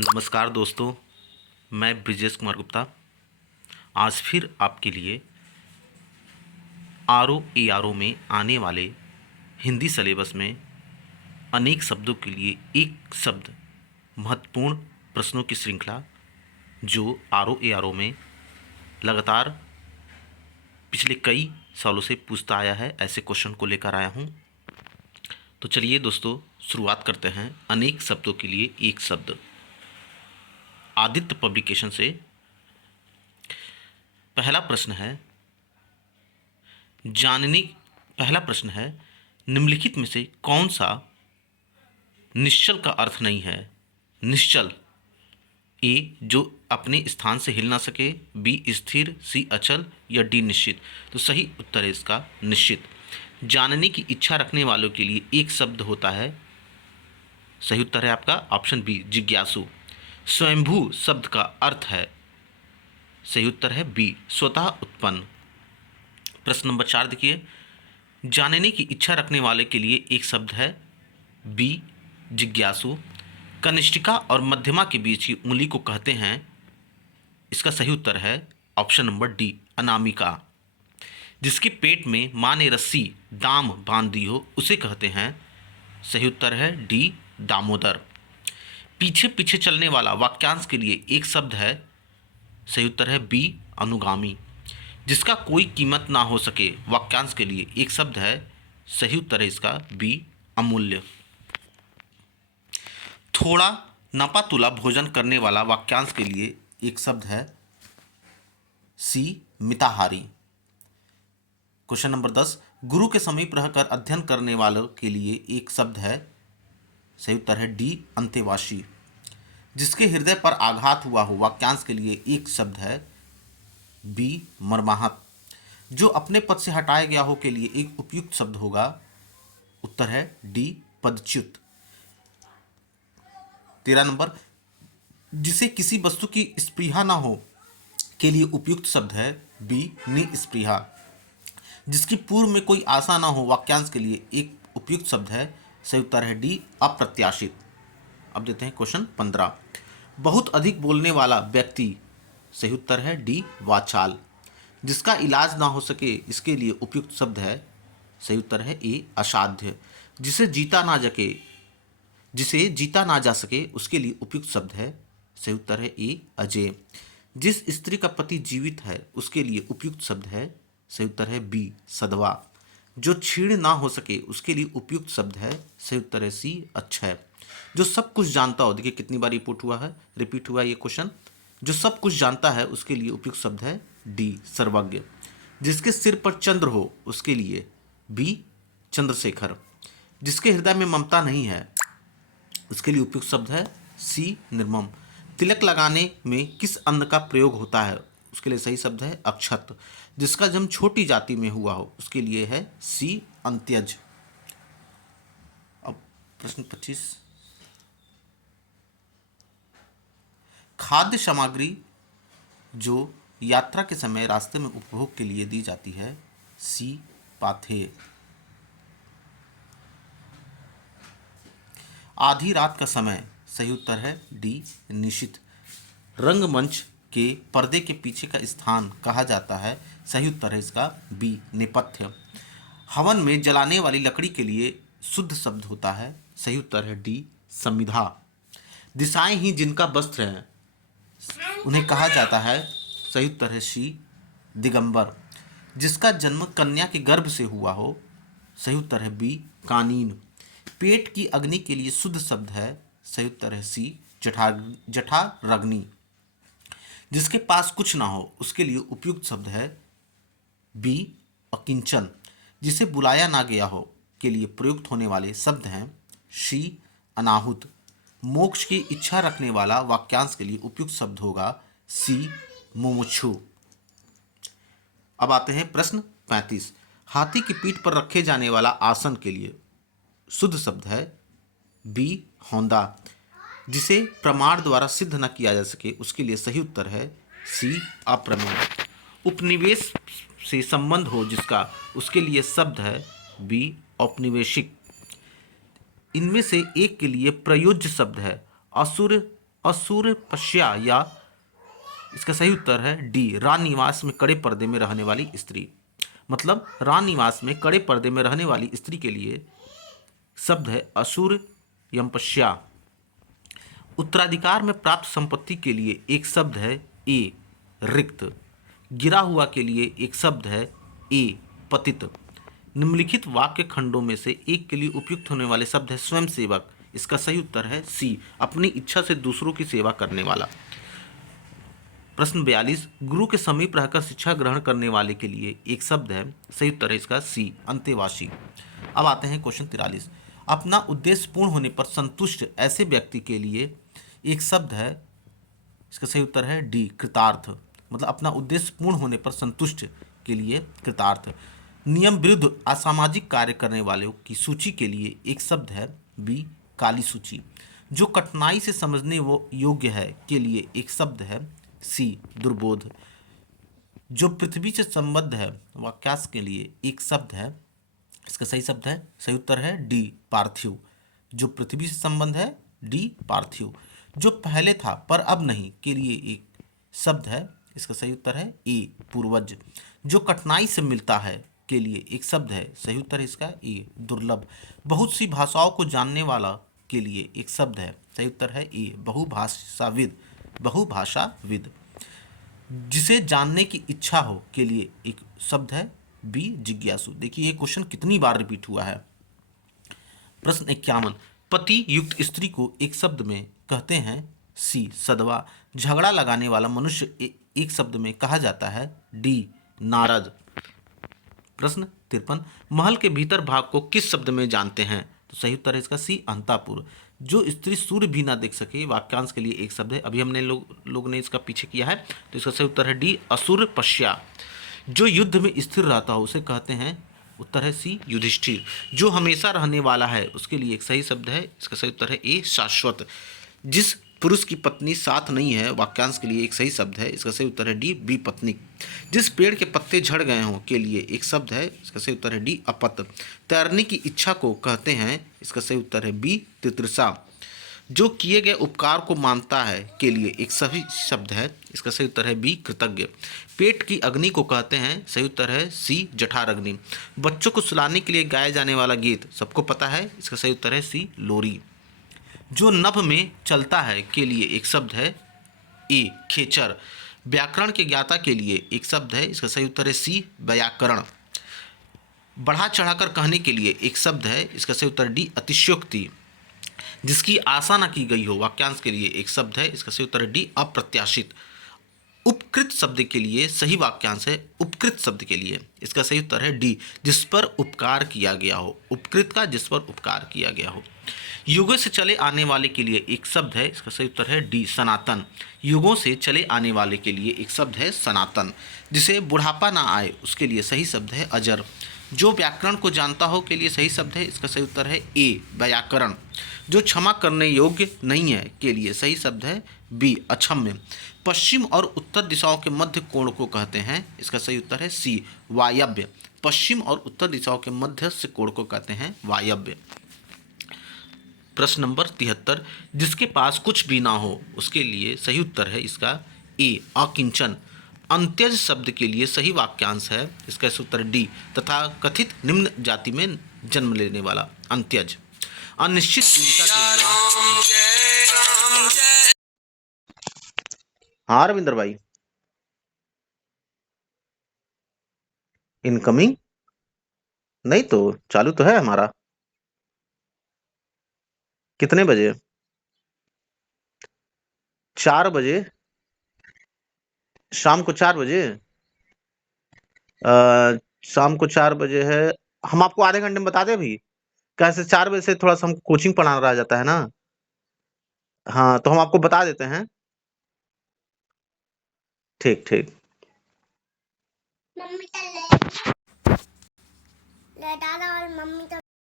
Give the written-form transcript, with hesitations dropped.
नमस्कार दोस्तों, मैं ब्रिजेश कुमार गुप्ता आज फिर आपके लिए RO में आने वाले हिंदी सिलेबस में अनेक शब्दों के लिए एक शब्द महत्वपूर्ण प्रश्नों की श्रृंखला जो RO में लगातार पिछले कई सालों से पूछता आया है, ऐसे क्वेश्चन को लेकर आया हूँ। तो चलिए दोस्तों, शुरुआत करते हैं अनेक शब्दों के लिए एक शब्द आदित्य पब्लिकेशन से। पहला प्रश्न है निम्नलिखित में से कौन सा निश्चल का अर्थ नहीं है। निश्चल ए जो अपने स्थान से हिल ना सके, बी स्थिर, सी अचल या डी निश्चित। तो सही उत्तर है इसका निश्चित। जानने की इच्छा रखने वालों के लिए एक शब्द होता है, सही उत्तर है आपका ऑप्शन बी जिज्ञासु। स्वयंभू शब्द का अर्थ है, सही उत्तर है बी स्वतः उत्पन्न। प्रश्न नंबर 4 देखिए, जानने की इच्छा रखने वाले के लिए एक शब्द है बी जिज्ञासु। कनिष्ठिका और मध्यमा के बीच की उंगली को कहते हैं, इसका सही उत्तर है ऑप्शन नंबर डी अनामिका। जिसके पेट में मां ने रस्सी दाम बांध दी हो उसे कहते हैं, सही उत्तर है डी दामोदर। पीछे पीछे चलने वाला वाक्यांश के लिए एक शब्द है, सही उत्तर है बी अनुगामी। जिसका कोई कीमत ना हो सके वाक्यांश के लिए एक शब्द है, सही उत्तर है इसका बी अमूल्य। थोड़ा नपातुला भोजन करने वाला वाक्यांश के लिए एक शब्द है, सी मिताहारी। क्वेश्चन नंबर 10, गुरु के समीप रहकर अध्ययन करने वालों के लिए एक शब्द है, सही उत्तर है डी अंतेवासी। जिसके हृदय पर आघात हुआ हो वाक्यांश के लिए एक शब्द है, बी मर्माहत। जो अपने पद से हटाया गया हो के लिए एक उपयुक्त शब्द होगा, उत्तर है डी पदच्युत। 13 नंबर, जिसे किसी वस्तु की स्पृहा ना हो के लिए उपयुक्त शब्द है, बी निस्पृहा। जिसकी पूर्व में कोई आशा ना हो वाक्यांश के लिए एक उपयुक्त शब्द है, सही उत्तर है डी अप्रत्याशित। अब देते हैं क्वेश्चन 15, बहुत अधिक बोलने वाला व्यक्ति, सही उत्तर है डी वाचाल। जिसका इलाज ना हो सके इसके लिए उपयुक्त शब्द है, सही उत्तर है ए असाध्य। जिसे जीता ना जा सके उसके लिए उपयुक्त शब्द है, सही उत्तर है ए अजय। जिस स्त्री का पति जीवित है उसके लिए उपयुक्त शब्द है, सही उत्तर है बी सधवा। जो छीण ना हो सके उसके लिए उपयुक्त शब्द है, सही उत्तर है सी अक्षय। जो सब कुछ जानता हो, देखिए कितनी बार रिपीट हुआ ये क्वेश्चन। जो सब कुछ जानता है उसके लिए उपयुक्त शब्द है डी सर्वज्ञ। जिसके सिर पर चंद्र हो उसके लिए बी चंद्रशेखर। जिसके हृदय में ममता नहीं है उसके लिए उपयुक्त शब्द है सी निर्मम। तिलक लगाने में किस अन्न का प्रयोग होता है उसके लिए सही शब्द है अक्षत। जिसका जन्म छोटी जाति में हुआ हो उसके लिए है सी अंत्यज। अब प्रश्न 25, खाद्य सामग्री जो यात्रा के समय रास्ते में उपभोग के लिए दी जाती है, सी पाथेय। आधी रात का समय, सही उत्तर है डी निशित। रंगमंच के पर्दे के पीछे का स्थान कहा जाता है, सही उत्तर है इसका बी नेपथ्य। हवन में जलाने वाली लकड़ी के लिए शुद्ध शब्द होता है, सही उत्तर है डी संविधा। दिशाएं ही जिनका वस्त्र है उन्हें कहा जाता है, सही उत्तर है सी दिगंबर। जिसका जन्म कन्या के गर्भ से हुआ हो, सही उत्तर है बी कानीन। पेट की अग्नि के लिए शुद्ध शब्द है, सही उत्तर है सी जठाराग्नि। जिसके पास कुछ ना हो उसके लिए उपयुक्त शब्द है बी अकिंचन। जिसे बुलाया ना गया हो के लिए प्रयुक्त होने वाले शब्द हैं, सी अनाहुत। मोक्ष की इच्छा रखने वाला वाक्यांश के लिए उपयुक्त शब्द होगा, सी मुमुक्षु। अब आते हैं प्रश्न 35, हाथी की पीठ पर रखे जाने वाला आसन के लिए शुद्ध शब्द है बी हौंदा। जिसे प्रमाण द्वारा सिद्ध न किया जा सके उसके लिए सही उत्तर है सी अप्रमेय। उपनिवेश से संबंध हो जिसका उसके लिए शब्द है बी औपनिवेशिक। इनमें से एक के लिए प्रयोज्य शब्द है असुर असूरपश्या या इसका सही उत्तर है डी राजनिवास में कड़े पर्दे में रहने वाली स्त्री। मतलब राजनिवास में कड़े पर्दे में रहने वाली स्त्री के लिए शब्द है असुर यमपश्या। उत्तराधिकार में प्राप्त संपत्ति के लिए एक शब्द है ए रिक्त। गिरा हुआ के लिए एक शब्द है ए पतित। निम्नलिखित वाक्य खंडों में से एक के लिए उपयुक्त होने वाले शब्द है स्वयं सेवक। इसका सही उत्तर है सी अपनी इच्छा से दूसरों की सेवा करने वाला। प्रश्न 42 गुरु के समीप रहकर शिक्षा ग्रहण करने वाले के लिए एक शब्द है, सही उत्तर है इसका सी अंतेवासी। अब आते हैं क्वेश्चन 43 अपना उद्देश्य पूर्ण होने पर संतुष्ट ऐसे व्यक्ति के लिए एक शब्द है, इसका सही उत्तर है डी कृतार्थ। मतलब अपना उद्देश्य पूर्ण होने पर संतुष्ट के लिए कृतार्थ। नियम विरुद्ध असामाजिक कार्य करने वालों की सूची के लिए एक शब्द है बी काली सूची। जो कठिनाई से समझने वो योग्य है के लिए एक शब्द है सी दुर्बोध। जो पृथ्वी से संबद्ध है वाक्यांश के लिए एक शब्द है, इसका सही शब्द है, सही उत्तर है डी पार्थिव। जो पृथ्वी से संबंध है डी पार्थिव। जो पहले था पर अब नहीं के लिए एक शब्द है, इसका सही उत्तर है ए पूर्वज। जो कठिनाई से मिलता है के लिए एक शब्द है, सही उत्तर है इसका ए दुर्लभ। बहुत सी भाषाओं को जानने वाला के लिए एक शब्द है, सही उत्तर है ए बहुभाषाविद। बहुभाषाविद। जिसे जानने की इच्छा हो के लिए एक शब्द है बी जिज्ञासु। देखिए ये क्वेश्चन कितनी बार रिपीट हुआ है। प्रश्न 51 पति युक्त स्त्री को एक शब्द में कहते हैं सी सदवा। झगड़ा लगाने वाला मनुष्य एक शब्द में कहा जाता है डी नारद। प्रश्न 53 महल के भीतर भाग को किस शब्द में जानते हैं, तो सही उत्तर है इसका सी अंतापुर। जो स्त्री सूर्य भी ना देख सके वाक्यांश के लिए एक शब्द है, अभी हमने लोग ने इसका पीछे किया है, तो इसका सही उत्तर है डी असुर पश्या। जो युद्ध में स्थिर रहता हो उसे कहते हैं, उत्तर है सी युधिष्ठिर। जो हमेशा रहने वाला है उसके लिए एक सही शब्द है, इसका सही उत्तर है ए शाश्वत। जिस पुरुष की पत्नी साथ नहीं है वाक्यांश के लिए एक सही शब्द है, इसका सही उत्तर है डी बी पत्नीक। जिस पेड़ के पत्ते झड़ गए हों के लिए एक शब्द है, इसका सही उत्तर है डी अपत। तैरने की इच्छा को कहते हैं, इसका सही उत्तर है बी तितृषा। जो किए गए उपकार को मानता है के लिए एक सही शब्द है, इसका सही उत्तर है बी कृतज्ञ। पेट की अग्नि को कहते हैं, सही उत्तर है सी जठार अग्नि। बच्चों को सुलाने के लिए गाया जाने वाला गीत सबको पता है, इसका सही उत्तर है सी लोरी। जो नभ में चलता है के लिए एक शब्द है ए खेचर। व्याकरण के ज्ञाता के लिए एक शब्द है, इसका सही उत्तर है सी व्याकरण। बढ़ा चढ़ाकर कहने के लिए एक शब्द है, इसका सही उत्तर डी अतिशयोक्ति। जिसकी आशा न की गई हो वाक्यांश के लिए एक शब्द है, इसका सही उत्तर है डी अप्रत्याशित। उपकृत शब्द के लिए सही वाक्यांश है उपकृत शब्द के लिए, इसका सही उत्तर है डी जिस पर उपकार किया गया हो। उपकृत का जिस पर उपकार किया गया हो। युगों से चले आने वाले के लिए एक शब्द है, इसका सही उत्तर है डी सनातन। युगों से चले आने वाले के लिए एक शब्द है सनातन। जिसे बुढ़ापा ना आए उसके लिए सही शब्द है अजर। जो व्याकरण को जानता हो के लिए सही शब्द है, इसका सही उत्तर है ए व्याकरण। जो क्षमा करने योग्य नहीं है के लिए सही शब्द है बी अक्षम्य। पश्चिम और उत्तर दिशाओं के मध्य कोण को कहते हैं, इसका सही उत्तर है सी वायव्य। पश्चिम और उत्तर दिशाओं के मध्यस्थ कोण को कहते हैं वायव्य। प्रश्न नंबर 73 जिसके पास कुछ भी ना हो उसके लिए सही उत्तर है इसका ए अकिंचन। अंत्यज शब्द के लिए सही वाक्यांश है, इसका सही उत्तर डी तथा कथित निम्न जाति में जन्म लेने वाला अंत्यज। अनिश्चित जीविका के लिए हाँ रविंद्र भाई इनकमिंग नहीं तो चालू तो है हमारा। कितने बजे? 4 बजे शाम को 4 बजे। शाम को 4 बजे है। हम आपको आधे घंटे में बता दें अभी। कैसे 4 बजे से थोड़ा सा हमको कोचिंग पढ़ाना रह जाता है ना। हाँ तो हम आपको बता देते हैं। ठीक ठीक। मम्मी तो ले दादा और मम्मी तो